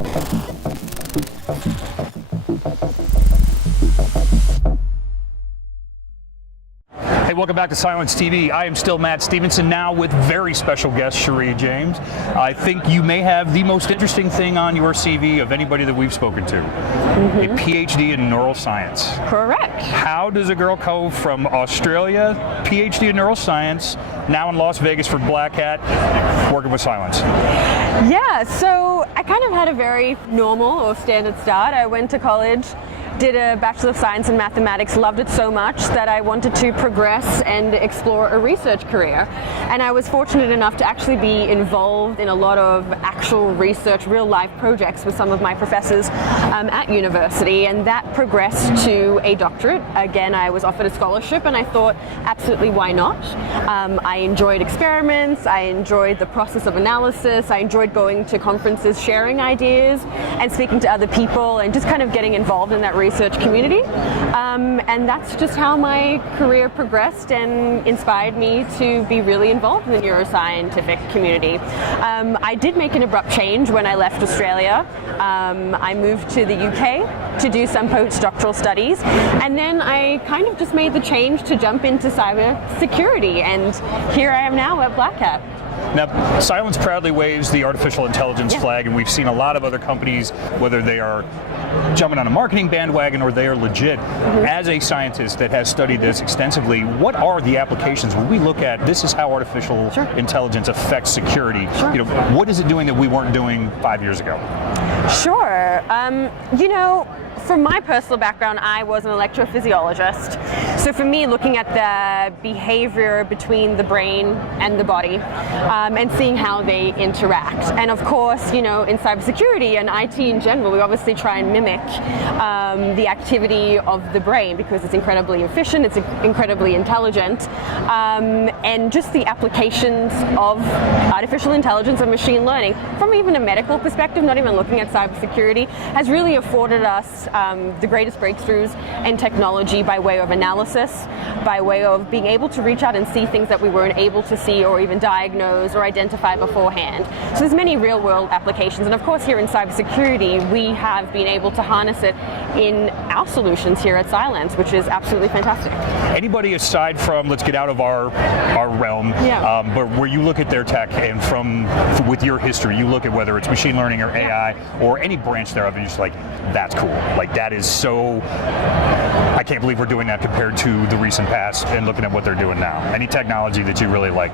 Hey, welcome back to Silence TV. I am still Matt Stevenson, now with very special guest Cherie James. I think you may have the most interesting thing on your CV of anybody that we've spoken to. A PhD in neuroscience. Correct. How does a girl go from Australia, PhD in neuroscience, now in Las Vegas for Black Hat, working with Silence? Yeah, so I kind of had a very normal or standard start. I went to college, did a Bachelor of Science in Mathematics, loved it so much that I wanted to progress and explore a research career. And I was fortunate enough to actually be involved in a lot of actual research, real life projects with some of my professors at university, and that progressed to a doctorate. Again, I was offered a scholarship and I thought, absolutely, why not? I enjoyed experiments, I enjoyed the process of analysis, I enjoyed going to conferences, sharing ideas and speaking to other people and just kind of getting involved in that research community, and that's just how my career progressed and inspired me to be really involved in the neuroscientific community. I did make an abrupt change when I left Australia. I moved to the UK to do some postdoctoral studies, and then I kind of just made the change to jump into cybersecurity, and here I am now at Black Hat. Now, Silence proudly waves the artificial intelligence flag, and we've seen a lot of other companies, whether they are jumping on a marketing bandwagon or they are legit. As a scientist that has studied this extensively, what are the applications when we look at this is how artificial intelligence affects security? You know, what is it doing that we weren't doing 5 years ago? Sure. You know, from my personal background, I was an electrophysiologist. So for me, looking at the behavior between the brain and the body and seeing how they interact. And of course, you know, in cybersecurity and IT in general, we obviously try and mimic the activity of the brain because it's incredibly efficient, it's incredibly intelligent, and just the applications of artificial intelligence and machine learning from even a medical perspective, not even looking at cybersecurity, has really afforded us the greatest breakthroughs in technology by way of analysis, by way of being able to reach out and see things that we weren't able to see or even diagnose or identify beforehand. So there's many real world applications, and of course here in cybersecurity we have been able to harness it in our solutions here at Silence, which is absolutely fantastic. Anybody aside from, let's get out of our realm, but where you look at their tech and from with your history, you look at whether it's machine learning or AI or any branch thereof, and you're just like, that's cool. Like, that is so, I can't believe we're doing that compared to the recent past and looking at what they're doing now. Any technology that you really like?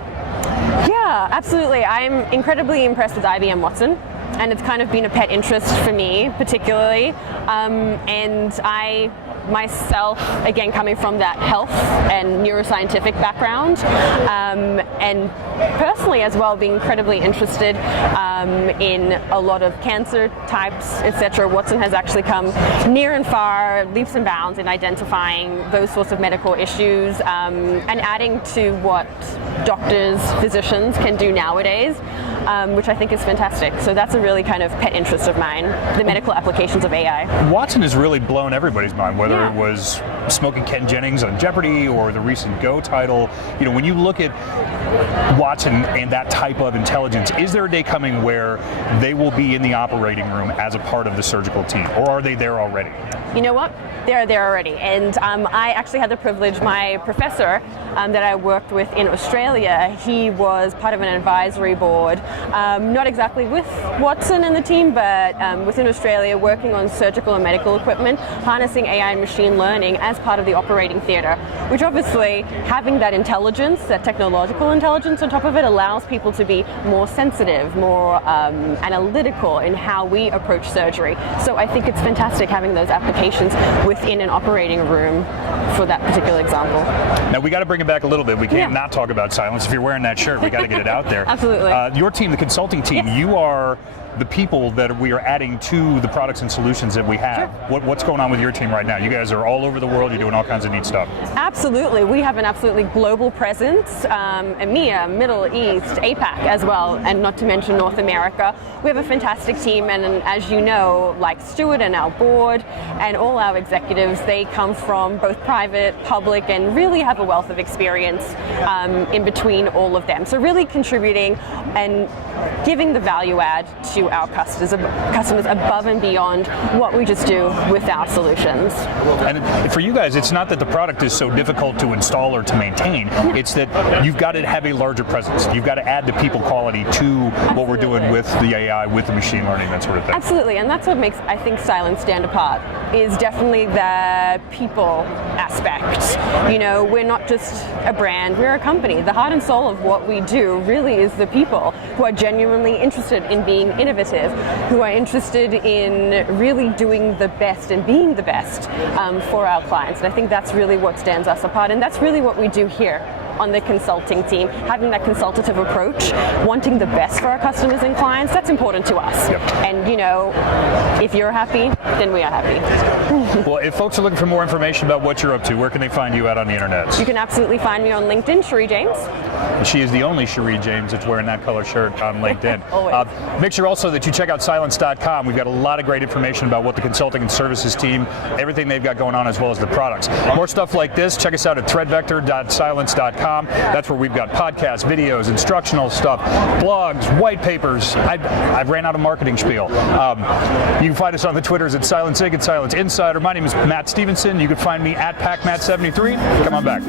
Yeah, absolutely. I'm incredibly impressed with IBM Watson, and it's kind of been a pet interest for me particularly, and I myself, again coming from that health and neuroscientific background, and personally as well being incredibly interested in a lot of cancer types, etc. Watson has actually come near and far, leaps and bounds in identifying those sorts of medical issues and adding to what doctors, physicians can do nowadays, which I think is fantastic. So that's a really kind of pet interest of mine, the medical applications of AI. Watson has really blown everybody's mind, whether it was Smoking Ken Jennings on Jeopardy or the recent Go title. You know, when you look at Watson and that type of intelligence, is there a day coming where they will be in the operating room as a part of the surgical team, or are they there already? You know what? They're there already, and I actually had the privilege, my professor that I worked with in Australia, he was part of an advisory board, not exactly with Watson and the team, but within Australia, working on surgical and medical equipment, harnessing AI and machine learning as part of the operating theatre, which obviously having that intelligence, that technological intelligence on top of it, allows people to be more sensitive, more analytical in how we approach surgery. So I think it's fantastic having those applications within an operating room for that particular example. Now we got to bring it back a little bit. We can't not talk about Silence. If you're wearing that shirt, we got to get it out there. Absolutely. Your team, the consulting team, you are the people that we are adding to the products and solutions that we have. What's going on with your team right now? You guys are all over the world. You're doing all kinds of neat stuff. Absolutely. We have an absolutely global presence, EMEA, Middle East, APAC as well, and not to mention North America. We have a fantastic team, and as you know, like Stuart and our board and all our executives, they come from both private, public, and really have a wealth of experience in between all of them. So really contributing and giving the value add to to our customers above and beyond what we just do with our solutions. And for you guys, it's not that the product is so difficult to install or to maintain, it's that you've got to have a larger presence. You've got to add the people quality to what we're doing with the AI, with the machine learning, that sort of thing. Absolutely, and that's what makes, I think, Cylance stand apart, is definitely the people aspect. You know, we're not just a brand, we're a company. The heart and soul of what we do really is the people who are genuinely interested in being innovative, who are interested in really doing the best and being the best for our clients. And I think that's really what stands us apart, and that's really what we do here on the consulting team, having that consultative approach, wanting the best for our customers and clients. That's important to us. Yep. And you know, if you're happy, then we are happy. Well, if folks are looking for more information about what you're up to, where can they find you at on the internet? You can absolutely find me on LinkedIn, Cherie James. She is the only Cherie James that's wearing that color shirt on LinkedIn. Always. Make sure also that you check out Cylance.com. We've got a lot of great information about what the consulting and services team, everything they've got going on, as well as the products. More stuff like this, check us out at threadvector.cylance.com. That's where we've got podcasts, videos, instructional stuff, blogs, white papers. I've ran out of marketing spiel. You can find us on the Twitters at Cylance Inc. and Cylance Insider. My name is Matt Stevenson. You can find me at PacMatt73. Come on back.